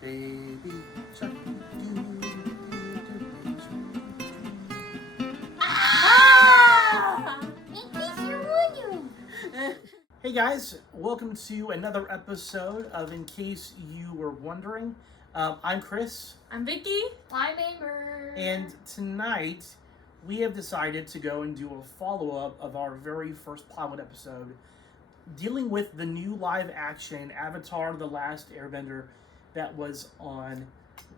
Baby shark. Ah! In case you're wondering. Hey guys, welcome to another episode of In Case You Were Wondering. I'm Chris. I'm Vicky. I'm Amber. And tonight we have decided to go and do a follow-up of our very first pilot episode dealing with the new live-action Avatar: The Last Airbender that was on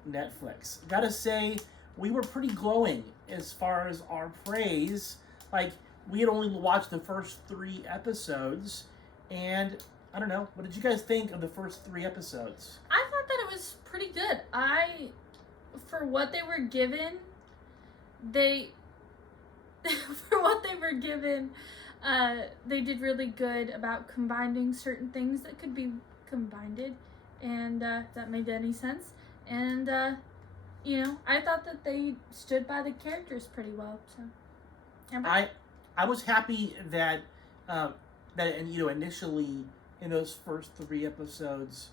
Netflix. Gotta say, we were pretty glowing as far as our praise. Like, we had only watched the first 3 episodes, and I don't know, what did you guys think of the first 3 episodes? I thought that it was pretty good. For what they were given, they did really good about combining certain things that could be combined, and if that made any sense. And I thought that they stood by the characters pretty well. So, Amber? I was happy that initially in those first 3 episodes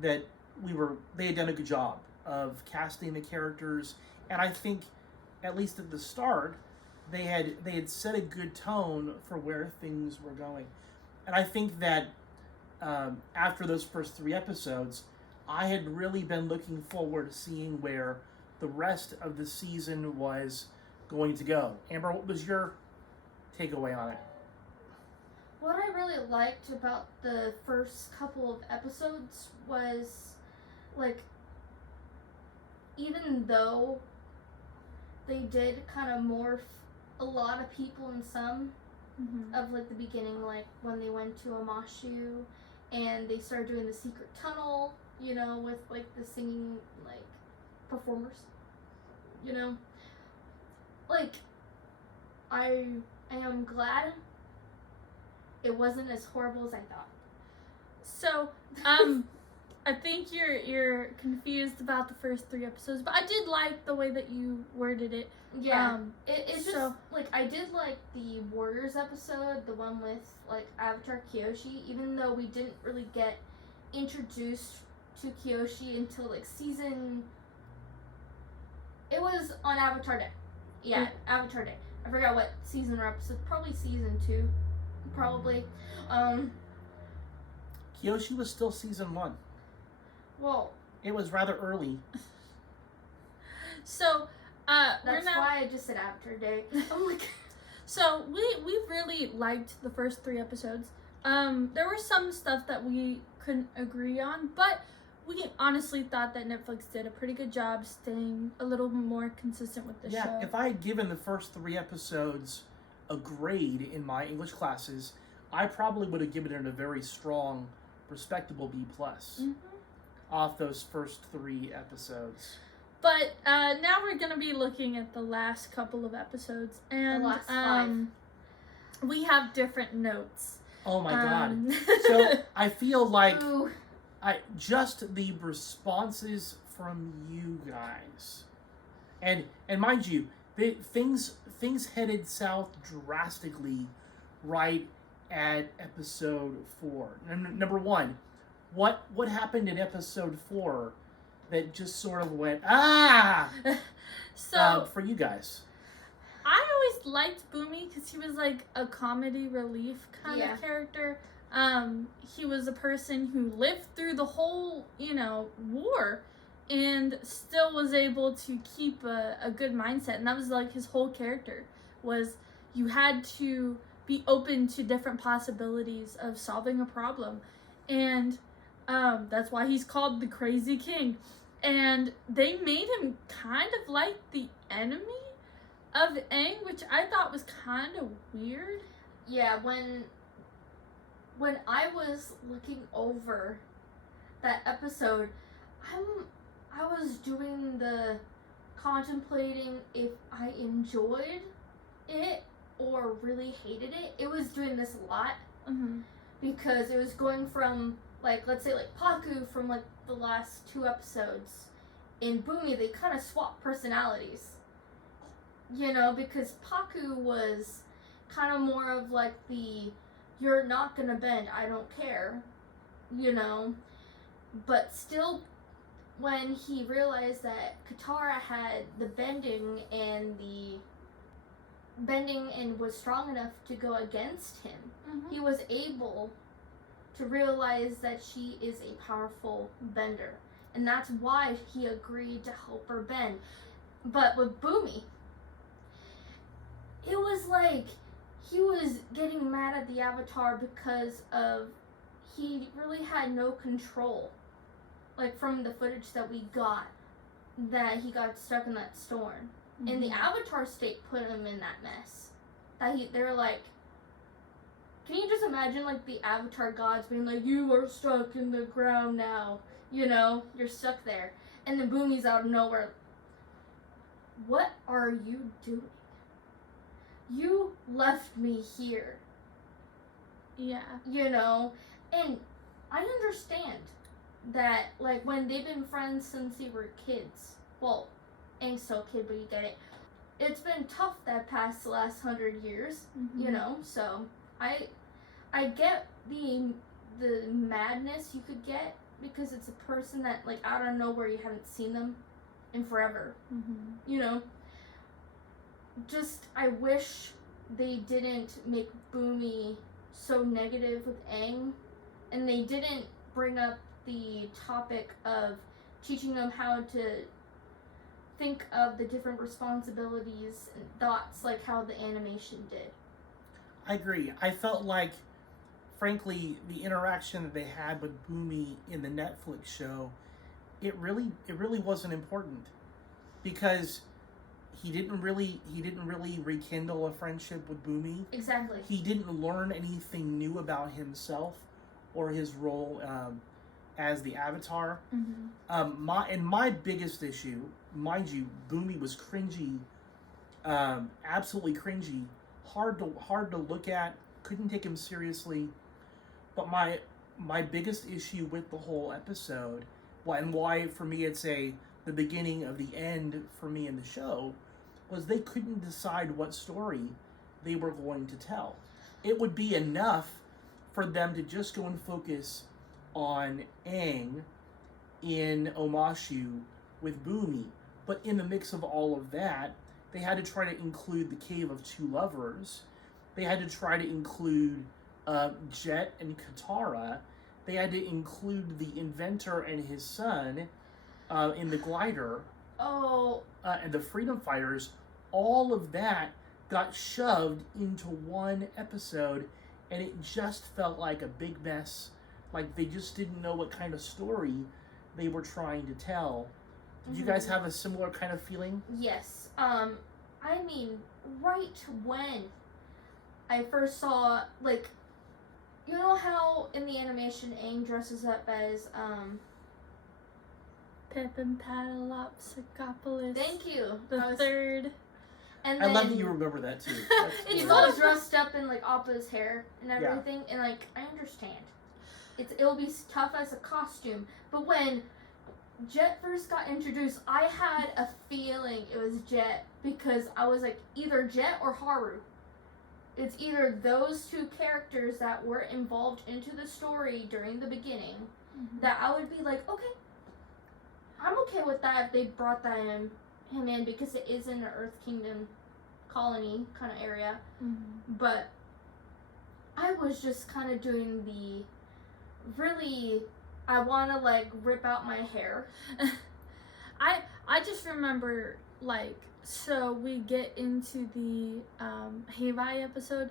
that they had done a good job of casting the characters, and I think at least at the start they had set a good tone for where things were going. And I think that after those first 3 episodes, I had really been looking forward to seeing where the rest of the season was going to go. Amber, what was your takeaway on it? What I really liked about the first couple of episodes was, like, even though they did kind of morph a lot of people in some of, like, the beginning, like when they went to Amashu and they started doing the secret tunnel, with, like, the singing, like, performers, like, I am glad it wasn't as horrible as I thought. So, I think you're confused about the first 3 episodes, but I did like the way that you worded it. Yeah, it's just, like, I did like the Warriors episode, the one with, like, Avatar Kyoshi, even though we didn't really get introduced to Kyoshi until, like, it was on Avatar Day. Yeah, Avatar Day. I forgot what season or episode, probably season 2, probably. Kyoshi was still season 1. Well, it was rather early. So, that's why I just said Avatar Day. I'm like, so we really liked the first 3 episodes. There were some stuff that we couldn't agree on, but we honestly thought that Netflix did a pretty good job staying a little more consistent with the show. Yeah, if I had given the first 3 episodes a grade in my English classes, I probably would have given it a very strong, respectable B+. Off those first 3 episodes. But now we're going to be looking at the last couple of episodes, and the last 5. we have different notes. Oh my god. So I feel like Ooh. just the responses from you guys. And mind you, things headed south drastically right at episode 4. Number 1, what happened in episode 4 that just sort of went So for you guys? I always liked Boomy because he was like a comedy relief kind of character. He was a person who lived through the whole, war and still was able to keep a good mindset. And that was like his whole character, was you had to be open to different possibilities of solving a problem. And that's why he's called the Crazy King. And they made him kind of like the enemy of Aang, which I thought was kind of weird. Yeah, when I was looking over that episode, I was doing the contemplating if I enjoyed it or really hated it. It was doing this a lot because it was going from, like, let's say, like, Paku from, like, the last 2 episodes. In Boomy, they kind of swapped personalities. Because Paku was kind of more of, like, the you're not gonna bend, I don't care, But still when he realized that Katara had the bending and was strong enough to go against him, he was able to realize that she is a powerful bender. And that's why he agreed to help her bend. But with Bumi, it was like he was getting mad at the Avatar because of he really had no control. Like from the footage that we got, that he got stuck in that storm. And the Avatar state put him in that mess. They're like, can you just imagine like the Avatar gods being like, you are stuck in the ground now, you know, you're stuck there. And then Bumi's out of nowhere. What are you doing? You left me here. Yeah. You know, and I understand that, like, when they've been friends since they were kids. Well, Aang's still a kid, but you get it. It's been tough that past the last 100 years, you know, so I get the madness you could get because it's a person that, like, out of nowhere you haven't seen them in forever, you know. Just, I wish they didn't make Bumi so negative with Aang, and they didn't bring up the topic of teaching them how to think of the different responsibilities and thoughts like how the animation did. I agree. I felt like, frankly, the interaction that they had with Bumi in the Netflix show, it really wasn't important, because he didn't really rekindle a friendship with Bumi. Exactly. He didn't learn anything new about himself or his role as the Avatar. My biggest issue, mind you, Bumi was cringy, absolutely cringy, hard to look at, couldn't take him seriously. But my biggest issue with the whole episode, and why for me it's the beginning of the end for me in the show, was they couldn't decide what story they were going to tell. It would be enough for them to just go and focus on Aang in Omashu with Bumi. But in the mix of all of that, they had to try to include the Cave of Two Lovers. They had to try to include Jet and Katara. They had to include the inventor and his son in the glider. And the freedom fighters. All of that got shoved into one episode, and it just felt like a big mess. Like they just didn't know what kind of story they were trying to tell. Did you guys have a similar kind of feeling? Yes. I mean, right when I first saw, like, you know how in the animation Aang dresses up as Pip and Paddleopsicopolis. Thank you. The third. And I then love that you remember that too. he's all dressed up in like Appa's hair and everything, and like I understand, it'll be tough as a costume. But when Jet first got introduced, I had a feeling it was Jet, because I was like either Jet or Haru. It's either those two characters that were involved into the story during the beginning that I would be like, okay, I'm okay with that if they brought him in, because it is in the Earth Kingdom colony kind of area. But I was just kind of doing the really, I want to like rip out my hair. I just remember, like, so we get into the Hevai episode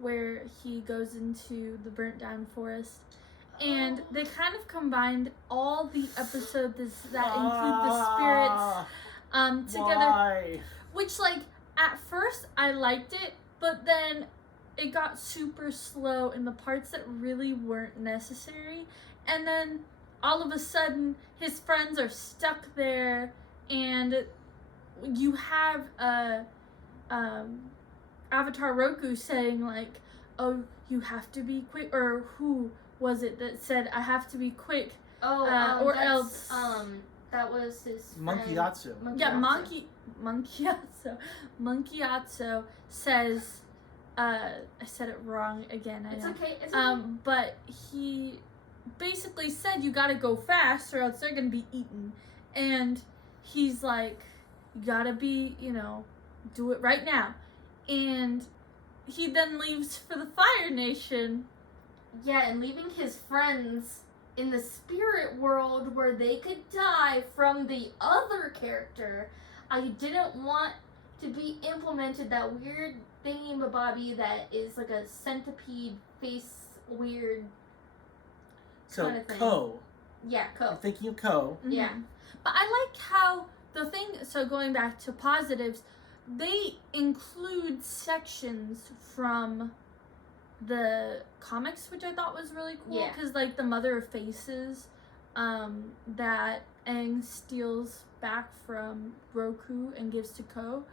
where he goes into the burnt down forest, and they kind of combined all the episodes that include the spirits together. Why? Which, like, at first I liked it, but then it got super slow in the parts that really weren't necessary. And then all of a sudden his friends are stuck there, and you have Avatar Roku saying like, oh, you have to be quick, or who was it that said I have to be quick, or else that was his Monkey friend. Yatsu. Monkey Yatsu says, I said it wrong again. It's okay. It's okay. But he basically said you gotta go fast or else they're gonna be eaten. And he's like, you gotta be, do it right now. And he then leaves for the Fire Nation. Yeah, and leaving his friends in the spirit world where they could die from the other character. I didn't want to be implemented that weird thingy-mabobby that is like a centipede face weird kind of thing. Ko. Yeah, Ko. I'm thinking of Ko. Mm-hmm. Yeah. But I like how so going back to positives, they include sections from the comics, which I thought was really cool. Yeah. Because, like, the Mother of Faces that Aang steals back from Roku and gives to Ko,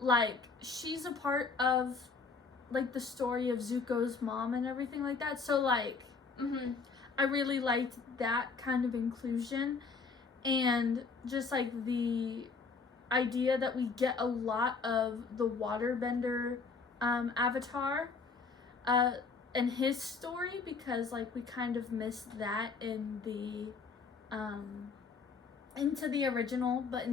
like, she's a part of, like, the story of Zuko's mom and everything like that. So, like, I really liked that kind of inclusion. And just, like, the idea that we get a lot of the waterbender avatar and his story, because, like, we kind of missed that in the into the original, but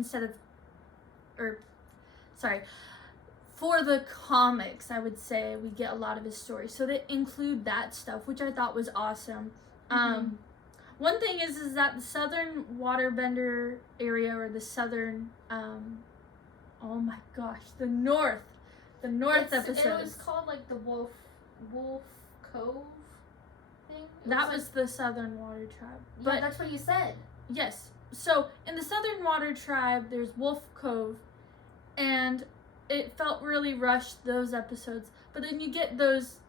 for the comics, I would say we get a lot of his story. So they include that stuff, which I thought was awesome. One thing is that the southern waterbender area, or the southern, oh my gosh, the north episode. It was called like the Wolf Cove thing. That was the Southern Water Tribe. Yeah, But that's what you said. yes, so in the Southern Water Tribe, there's Wolf Cove, and it felt really rushed, those episodes. But then you get those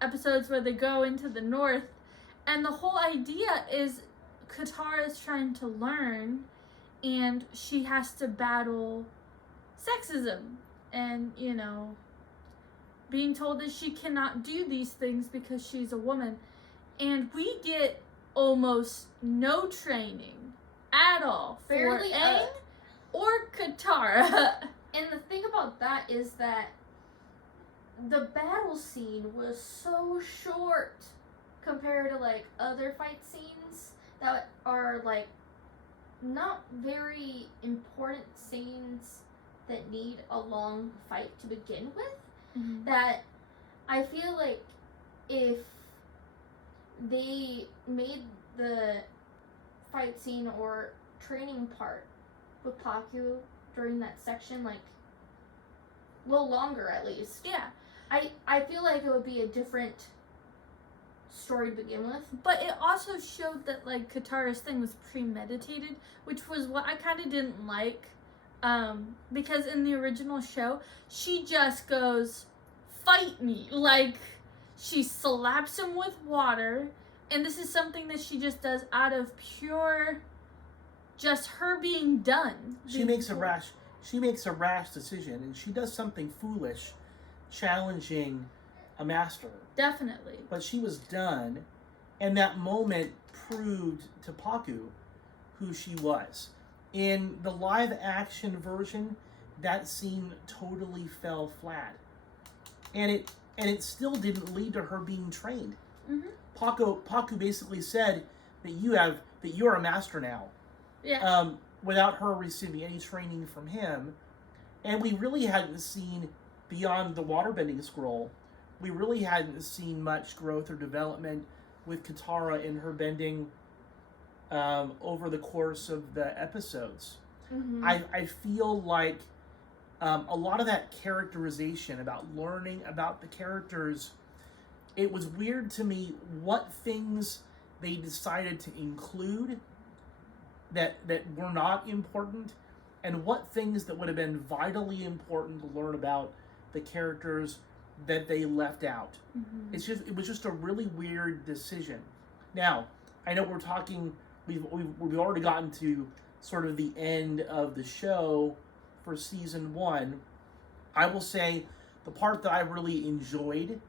episodes where they go into the north, and the whole idea is Katara is trying to learn, and she has to battle sexism, and, being told that she cannot do these things because she's a woman. And we get almost no training at all Barely for Aang or Katara. And the thing about that is that the battle scene was so short compared to, like, other fight scenes that are, like, not very important scenes that need a long fight to begin with. That I feel like if they made the fight scene or training part with Paku during that section, like, a little longer at least. Yeah. I feel like it would be a different story to begin with. But it also showed that, like, Katara's thing was premeditated, which was what I kind of didn't like. Because in the original show, she just goes, fight me. Like, she slaps him with water, and this is something that she just does out of pure, just her being done. She makes a rash decision, and she does something foolish, challenging a master. Definitely. But she was done, and that moment proved to Paku who she was. In the live action version, that scene totally fell flat, and it still didn't lead to her being trained. Paku basically said that you're a master now. Yeah. Without her receiving any training from him, and we really hadn't seen beyond the waterbending scroll. We really hadn't seen much growth or development with Katara in her bending over the course of the episodes. I feel like a lot of that characterization, about learning about the characters, it was weird to me what things they decided to include that were not important, and what things that would have been vitally important to learn about the characters that they left out. It was just a really weird decision. Now, I know we're talking, we've already gotten to sort of the end of the show for season 1. I will say the part that I really enjoyed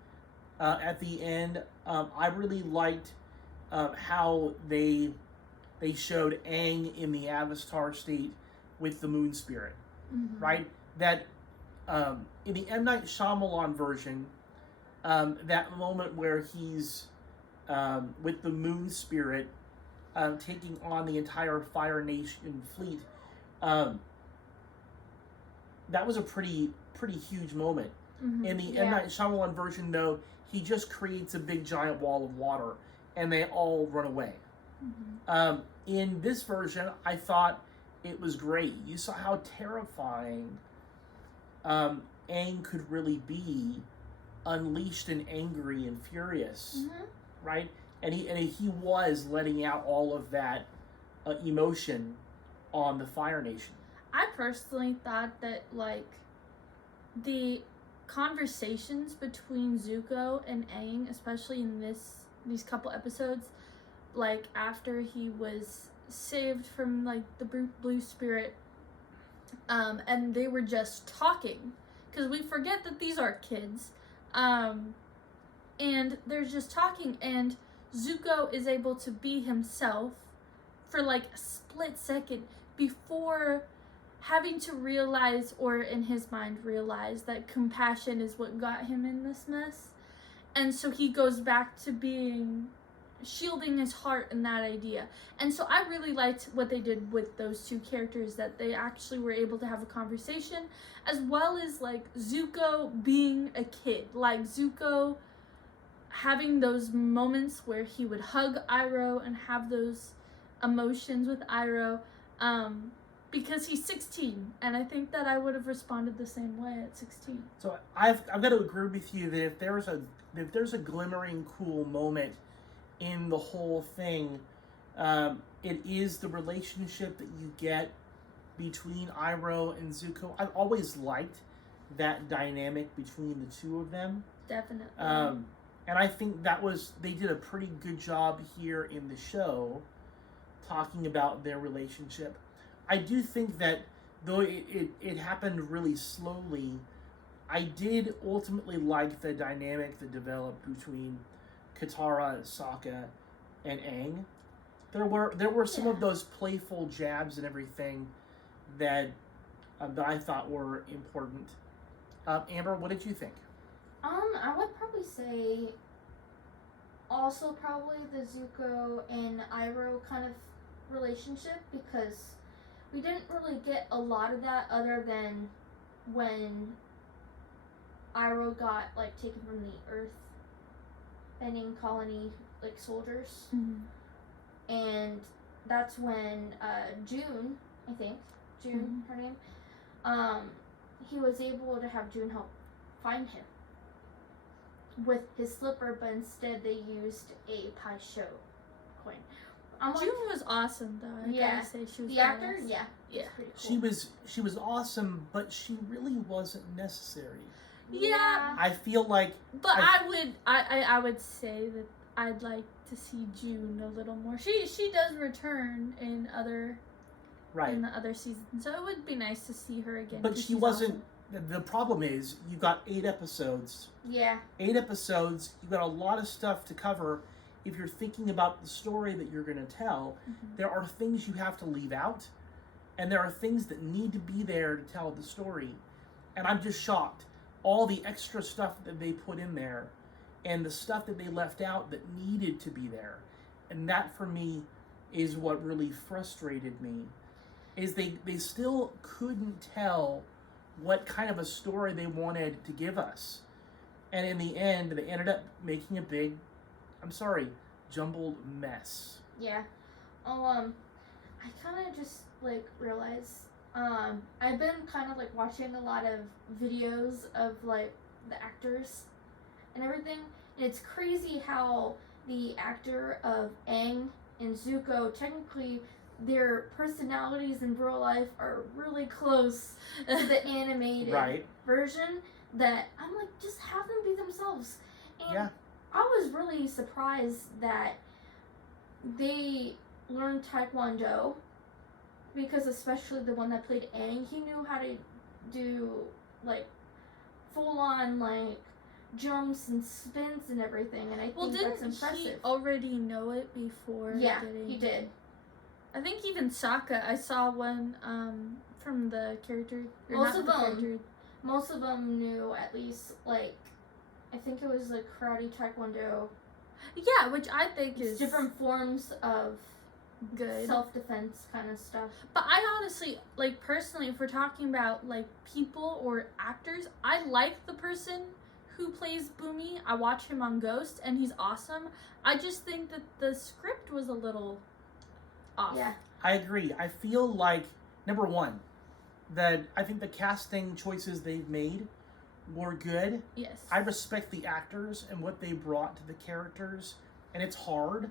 at the end, I really liked how they showed Aang in the Avatar state with the Moon Spirit, right? That in the M. Night Shyamalan version, that moment where he's with the Moon Spirit, taking on the entire Fire Nation fleet. That was a pretty huge moment. Mm-hmm. In the M. Night Shyamalan version, though, he just creates a big giant wall of water, and they all run away. Mm-hmm. In this version, I thought it was great. You saw how terrifying Aang could really be, unleashed and angry and furious, right? And he was letting out all of that emotion on the Fire Nation. I personally thought that, like, the conversations between Zuko and Aang, especially in these couple episodes, like after he was saved from like the blue spirit, and they were just talking, because we forget that these are kids, and they're just talking, and Zuko is able to be himself for like a split second before having to realize, or in his mind realize, that compassion is what got him in this mess. And so he goes back to shielding his heart in that idea. And so I really liked what they did with those two characters, that they actually were able to have a conversation, as well as like Zuko being a kid, like Zuko having those moments where he would hug Iroh and have those emotions with Iroh, because he's 16, and I think that I would have responded the same way at 16. So I've got to agree with you that if there's a glimmering cool moment in the whole thing, it is the relationship that you get between Iroh and Zuko. I've always liked that dynamic between the two of them. Definitely. And I think they did a pretty good job here in the show talking about their relationship. I do think that, though it happened really slowly, I did ultimately like the dynamic that developed between Katara, Sokka, and Aang. There were some of those playful jabs and everything that I thought were important. Amber, what did you think? I would probably say also probably the Zuko and Iroh kind of relationship, because we didn't really get a lot of that other than when Iroh got like taken from the Earth bending colony like soldiers, and that's when June, I think her name, he was able to have June help find him with his slipper, but instead they used a Pai Sho coin. June was awesome, though. I gotta say, she was the actor. badass. Yeah, pretty cool. She was awesome, but she really wasn't necessary. Yeah. I feel like. But I would say that I'd like to see June a little more. She does return in in the other seasons, so it would be nice to see her again. But she wasn't. Awesome. The problem is, you got 8 episodes. Yeah. 8 episodes. You got a lot of stuff to cover. If you're thinking about the story that you're going to tell, there are things you have to leave out, and there are things that need to be there to tell the story. And I'm just shocked. All the extra stuff that they put in there, and the stuff that they left out that needed to be there. And that, for me, is what really frustrated me, is they still couldn't tell what kind of a story they wanted to give us. And in the end, they ended up making a big, jumbled mess. Yeah. I kind of just, like, realized, I've been kind of, like, watching a lot of videos of, like, the actors and everything, and it's crazy how the actor of Aang and Zuko, technically, their personalities in real life are really close to the animated version, that I'm like, just have them be themselves. And I was really surprised that they learned Taekwondo, because especially the one that played Aang, he knew how to do like full on like jumps and spins and everything, and I think that's impressive. He already know it before? Yeah, he did. I think even Sokka, I saw one from the character. Most of them knew at least, like, I think it was like karate, taekwondo. Yeah, which I think is different forms of good. self-defense kind of stuff. But I honestly, like, personally, if we're talking about, like, people or actors, I like the person who plays Boomy. I watch him on Ghost, and he's awesome. I just think that the script was a little off. Yeah. I agree. I feel like, number one, that I think the casting choices they've made were good. Yes. I respect the actors and what they brought to the characters, and it's hard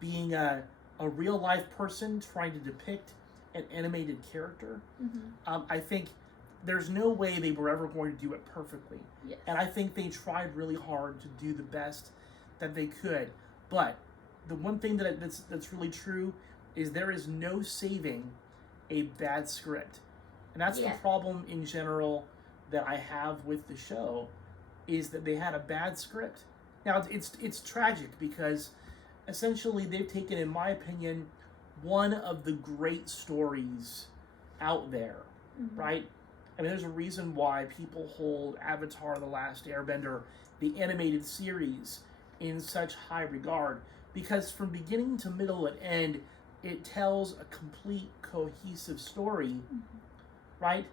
being a real life person trying to depict an animated character. Mm-hmm. I think there's no way they were ever going to do it perfectly. Yes. And I think they tried really hard to do the best that they could. But the one thing that's really true is there is no saving a bad script. And that's the problem in general that I have with the show, is that they had a bad script. Now, it's tragic because essentially they've taken, in my opinion, one of the great stories out there, right? I mean, there's a reason why people hold Avatar: The Last Airbender, the animated series, in such high regard, because from beginning to middle and end, it tells a complete, cohesive story, right?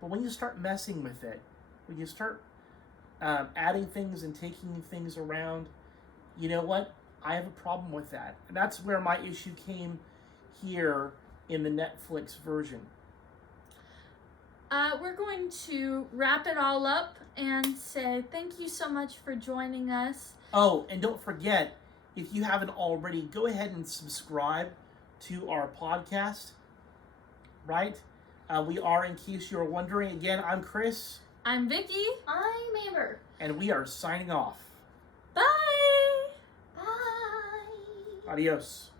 But when you start messing with it, when you start adding things and taking things around, you know what? I have a problem with that. And that's where my issue came here in the Netflix version. We're going to wrap it all up and say thank you so much for joining us. Oh, and don't forget, if you haven't already, go ahead and subscribe to our podcast, right? We are, in case you're wondering, again, I'm Chris. I'm Vicky. I'm Amber. And we are signing off. Bye! Bye! Adios.